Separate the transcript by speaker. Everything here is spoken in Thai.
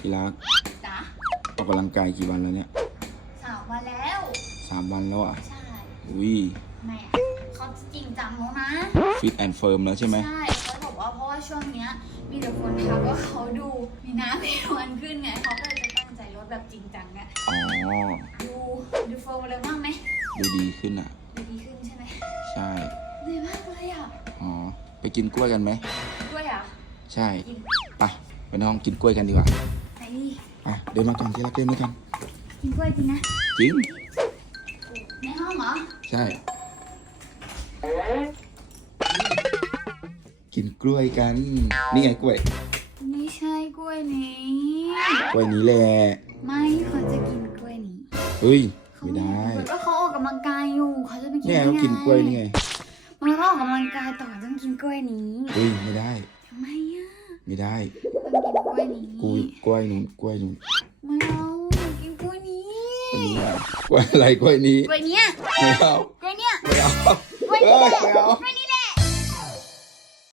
Speaker 1: ที่รัก
Speaker 2: จ้ะ
Speaker 1: ออกกำลังกายกี่วันแล้วเนี่ย
Speaker 2: สามวันแล้ว
Speaker 1: สามวันแล้วอะ
Speaker 2: ใช่
Speaker 1: อุ้ย
Speaker 2: แม่เขาจริงจังแล้วนะ
Speaker 1: ฟิตแอนด์เฟิร์มแล้วใช่ไหม
Speaker 2: ใช่เขาบอกว่าเพราะว่าช่วงเนี้ยมีแต่คนทักว่าเขาดูมีน้ำมีนวลขึ้นไงเขาก็เลยจะตั้งใจลดแบบจริงจังเนี่ย
Speaker 1: อ๋อ
Speaker 2: ดูดูโฟมเลยบ้างไหม
Speaker 1: ดูดีขึ้นอะ
Speaker 2: ดูดีขึ้นใช่ไหม
Speaker 1: ใช่
Speaker 2: เหนื่อยมากเลยอะ
Speaker 1: อ๋อไปกินกล้วยกันไหม
Speaker 2: ด้วยอะ
Speaker 1: ใช่
Speaker 2: กิน
Speaker 1: ไปไปในห้องกินกล้วยกันดีกว่า
Speaker 2: ไหนดิ
Speaker 1: อะเดินมาก่อนที่รักเดินมาก่อน
Speaker 2: กินกล้วยจริงนะ
Speaker 1: จริง
Speaker 2: ในห้องเหรอ
Speaker 1: ใช่ กินกล้วยกัน นี่ไงกล้วย
Speaker 2: ไม่ใช่กล้วยนี้
Speaker 1: กล้วยนี้แหละ
Speaker 2: ไม่เขาจะกินกล้วยนี้
Speaker 1: เฮ้ย
Speaker 2: เขา
Speaker 1: ไม่ได้
Speaker 2: ก็เขาออกกำลังกายอยู่เขาจะไปกิน
Speaker 1: เนี่ย
Speaker 2: ได้
Speaker 1: เขากินกล้วยนี่ไง
Speaker 2: มันก็ออกกำลังกายต่อต้องกินกล้วยนี้
Speaker 1: เฮ้ยไม่ได้
Speaker 2: ทำไมอะ
Speaker 1: ไม่ได้
Speaker 2: ต้องกินกล้วยนี้
Speaker 1: กูกล้วยนู้นกล้วยนู้น
Speaker 2: ไม่เอากินกล้วยนี้
Speaker 1: กล้วยนี้อะกล้วยอะไรกล้วยนี้
Speaker 2: กล้วยเนี้ย
Speaker 1: ไม่เอา
Speaker 2: กล้วยเนี้ย
Speaker 1: ไม่เอา
Speaker 2: กล้วย
Speaker 1: เอ้
Speaker 2: นี้
Speaker 1: ยไม่เอา
Speaker 2: กล้วยนี้